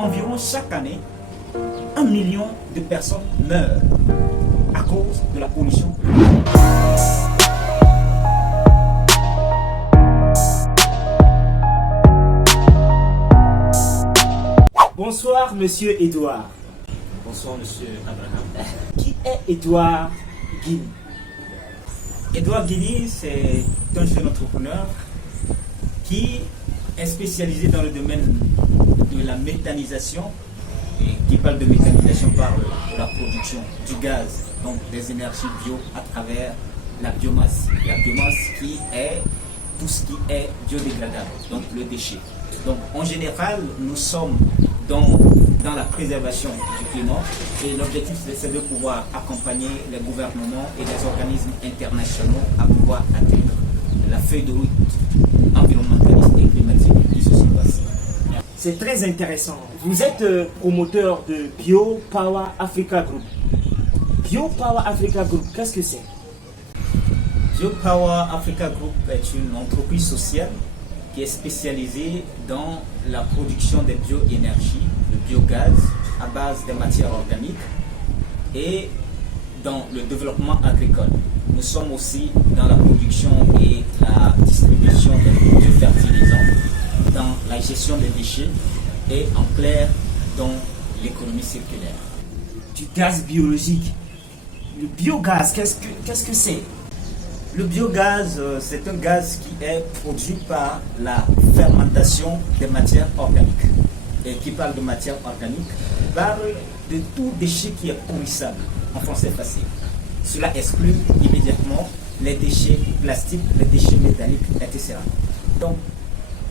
environ chaque année, 1 million de personnes meurent à cause de la pollution. Bonsoir, monsieur Edouard. Bonsoir, monsieur Abraham. Qui est Edouard Guini? Edouard Guini, c'est un jeune entrepreneur qui est spécialisé dans le domaine de la méthanisation. Et qui parle de méthanisation parle de la production du gaz, donc des énergies bio à travers la biomasse. La biomasse qui est tout ce qui est biodégradable, donc le déchet. Donc en général, nous sommes dans la préservation du climat et l'objectif c'est de pouvoir accompagner les gouvernements et les organismes internationaux à pouvoir atteindre la feuille de route environnementaliste et climatique qui se sont passées. C'est très intéressant. Vous êtes promoteur de Bio Power Africa Group. Bio Power Africa Group, qu'est-ce que c'est? Bio Power Africa Group est une entreprise sociale qui est spécialisée dans la production des bioénergies, le biogaz à base des matières organiques et dans le développement agricole. Nous sommes aussi dans la production et la distribution des produits fertilisants, dans la gestion des déchets et en clair dans l'économie circulaire. Du gaz biologique. Le biogaz, qu'est-ce que c'est? Le biogaz, c'est un gaz qui est produit par la fermentation des matières organiques. Et qui parle de matière organique, parle de tout déchet qui est pourrissable, en français facile. Cela exclut immédiatement les déchets plastiques, les déchets métalliques, etc. Donc,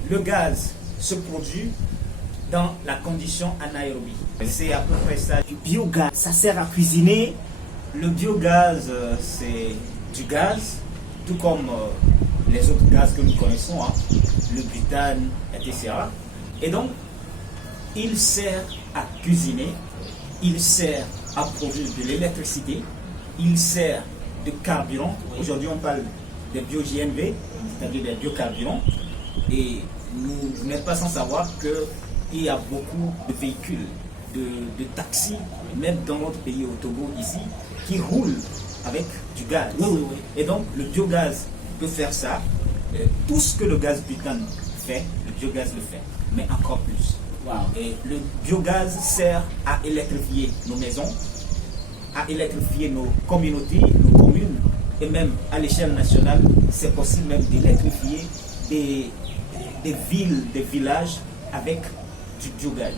le gaz se produit dans la condition anaérobie. C'est à peu près ça. Du biogaz, ça sert à cuisiner. Le biogaz, c'est du gaz, tout comme les autres gaz que nous connaissons, le butane, etc. Et donc, il sert à cuisiner, il sert à produire de l'électricité, il sert de carburant. Aujourd'hui, on parle des bio-GNV, c'est-à-dire des biocarburants. Et vous n'êtes pas sans savoir qu'il y a beaucoup de véhicules, de taxis, même dans notre pays au Togo ici, qui roulent avec du gaz. Et donc le biogaz peut faire ça. Tout ce que le gaz butane fait, le biogaz le fait, mais encore plus. Et le biogaz sert à électrifier nos maisons, à électrifier nos communautés, nos communes, et même à l'échelle nationale, c'est possible même d'électrifier des villes, des villages avec du biogaz.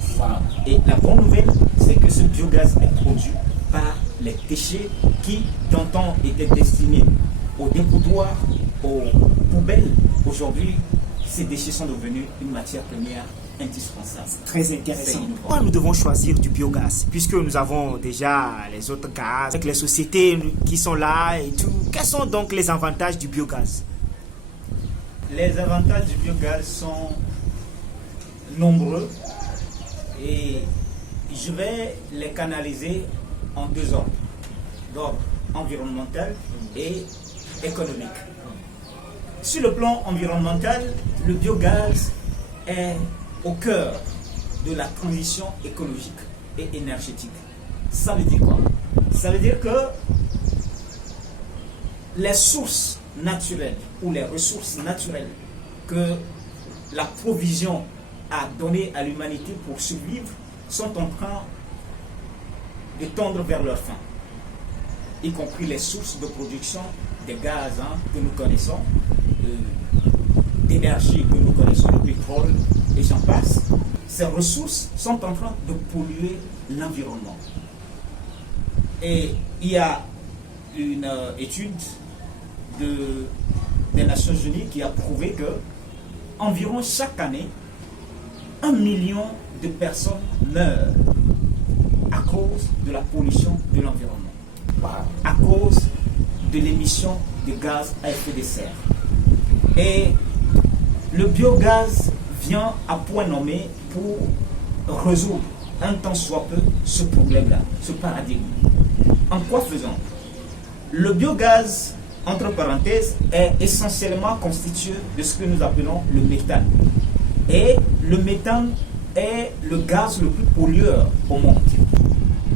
Et la bonne nouvelle, c'est que ce biogaz est produit par les déchets qui, d'antan, étaient destinés aux dépotoirs, aux poubelles. Aujourd'hui, ces déchets sont devenus une matière première indispensable. Très intéressant. Pourquoi nous devons choisir du biogaz? Puisque nous avons déjà les autres gaz, avec les sociétés qui sont là et tout. Quels sont donc les avantages du biogaz? Les avantages du biogaz sont nombreux et je vais les canaliser en deux ordres. D'ordre environnemental et économique. Sur le plan environnemental, le biogaz est au cœur de la transition écologique et énergétique. Ça veut dire quoi? Ça veut dire que les sources naturelles ou les ressources naturelles que la provision a données à l'humanité pour survivre sont en train de tendre vers leur fin, y compris les sources de production des gaz que nous connaissons, d'énergie que nous connaissons, le pétrole et j'en passe. Ces ressources sont en train de polluer l'environnement. Et il y a une étude des Nations Unies qui a prouvé que environ chaque année, 1 million de personnes meurent à cause de la pollution de l'environnement, à cause de l'émission de gaz à effet de serre. Et le biogaz vient à point nommé pour résoudre un tant soit peu ce problème-là, ce paradigme. En quoi faisant? Le biogaz, entre parenthèses, est essentiellement constitué de ce que nous appelons le méthane. Et le méthane est le gaz le plus pollueur au monde.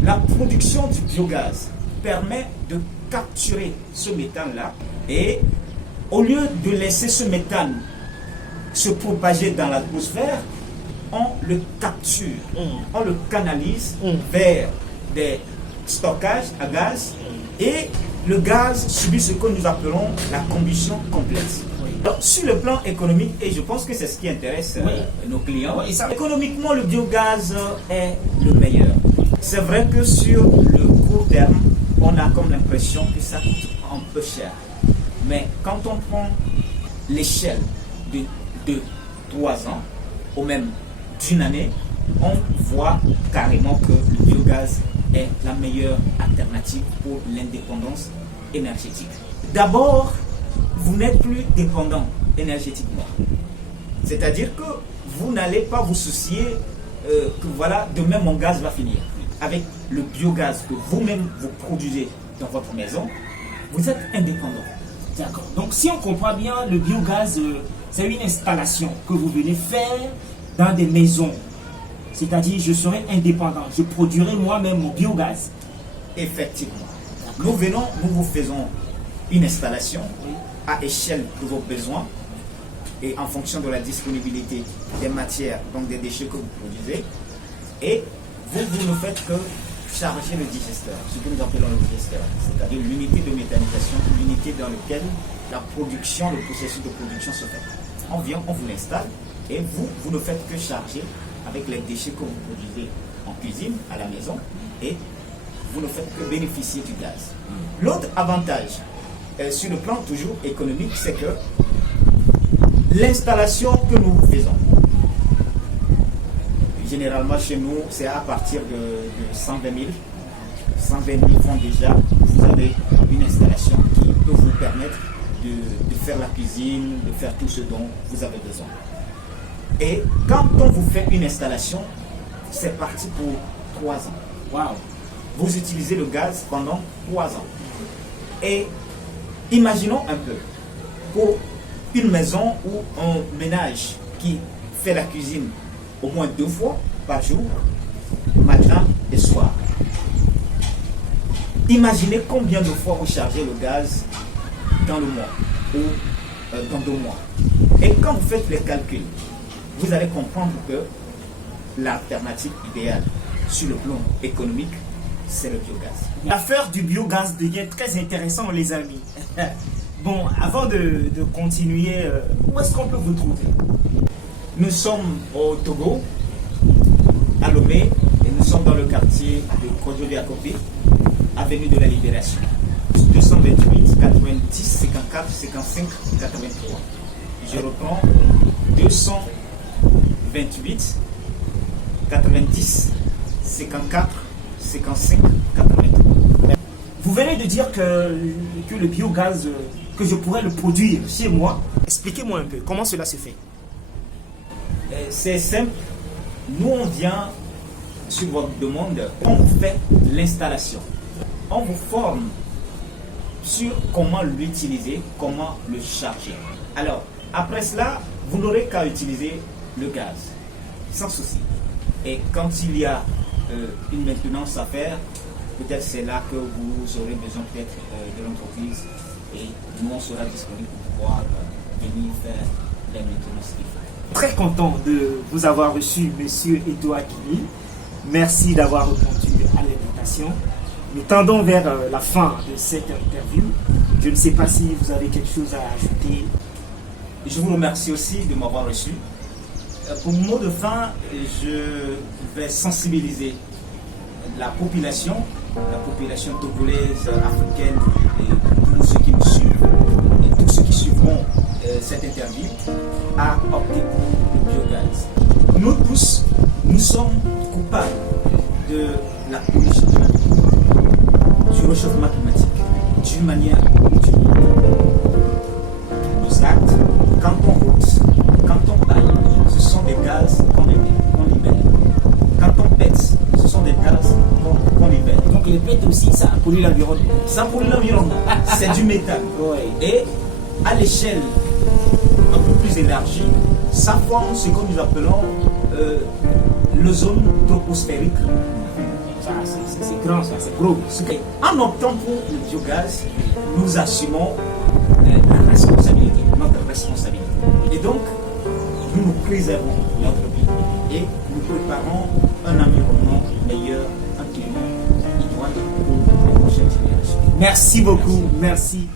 La production du biogaz permet de capturer ce méthane-là et au lieu de laisser ce méthane se propager dans l'atmosphère, on le capture, on le canalise vers des stockages à gaz et le gaz subit ce que nous appelons la combustion complète. Alors, sur le plan économique, et je pense que c'est ce qui intéresse nos clients, économiquement le biogaz est le meilleur. C'est vrai que sur le court terme, on a comme l'impression que ça coûte un peu cher. Mais quand on prend l'échelle de 2-3 ans, ou même d'une année, on voit carrément que le biogaz est la meilleure alternative pour l'indépendance énergétique. D'abord, vous n'êtes plus dépendant énergétiquement. C'est-à-dire que vous n'allez pas vous soucier que voilà, demain mon gaz va finir. Avec le biogaz que vous-même vous produisez dans votre maison, vous êtes indépendant. D'accord. Donc si on comprend bien, le biogaz, c'est une installation que vous venez faire dans des maisons. C'est-à-dire, je serai indépendant. Je produirai moi-même mon biogaz. Effectivement. Nous vous faisons une installation à échelle de vos besoins et en fonction de la disponibilité des matières, donc des déchets que vous produisez. Et vous ne faites que charger le digesteur, ce que nous appelons le digesteur, c'est-à-dire l'unité de méthanisation, l'unité dans laquelle la production, le processus de production se fait. On vient, on vous l'installe et vous ne faites que charger avec les déchets que vous produisez en cuisine, à la maison, et vous ne faites que bénéficier du gaz. L'autre avantage, sur le plan toujours économique, c'est que l'installation que nous faisons, généralement chez nous, c'est à partir de 120 000. 120 000 francs déjà, vous avez une installation qui peut vous permettre de faire la cuisine, de faire tout ce dont vous avez besoin. Et quand on vous fait une installation, c'est parti pour 3 ans. Wow. Vous utilisez le gaz pendant 3 ans. Et imaginons un peu, pour une maison ou un ménage qui fait la cuisine au moins 2 fois par jour, matin et soir. Imaginez combien de fois vous chargez le gaz dans le mois ou dans 2 mois. Et quand vous faites les calculs, vous allez comprendre que l'alternative idéale sur le plan économique, c'est le biogaz. L'affaire du biogaz devient très intéressante, les amis. Bon, avant de continuer, où est-ce qu'on peut vous trouver? Nous sommes au Togo, à Lomé, et nous sommes dans le quartier de Kodjovi-Akopé, avenue de la Libération. 228 90 54 55 83. Je reprends 228 90 54 55 83. Vous venez de dire que le biogaz, que je pourrais le produire chez moi. Expliquez-moi un peu, comment cela se fait? C'est simple. Nous, on vient sur votre demande, on fait l'installation. On vous forme sur comment l'utiliser, comment le charger. Alors, après cela, vous n'aurez qu'à utiliser le gaz, sans souci. Et quand il y a une maintenance à faire, peut-être c'est là que vous aurez besoin peut-être de l'entreprise et nous, on sera disponible pour pouvoir venir faire les maintenances qu'il faut. Très content de vous avoir reçu, monsieur Edouard Kini. Merci d'avoir répondu à l'invitation. Nous tendons vers la fin de cette interview. Je ne sais pas si vous avez quelque chose à ajouter. Je vous remercie aussi de m'avoir reçu. Pour mon mot de fin, je vais sensibiliser la population togolaise, africaine, et tous ceux qui nous suivent, et tous ceux qui suivront cette interview, à opter pour le biogaz. Nous tous, nous sommes coupables de la pollution du réchauffement climatique, d'une manière ou d'une autre. Nos actes, quand on route, quand on taille, ce sont des gaz qu'on libère. Quand on pète, ce sont des gaz qu'on libère. Donc les pètes aussi, ça pollue l'environnement. Ça pollue l'environnement. C'est du méthane. Ouais. Et à l'échelle un peu plus élargie, ça forme ce que nous appelons l'ozone troposphérique. Ça, c'est grand, ça, c'est gros. Et en optant pour le biogaz, nous assumons la responsabilité, notre responsabilité. Et donc, nous préservons notre vie et nous préparons un environnement meilleur, un climat idoine pour les prochaines générations. Merci beaucoup, merci.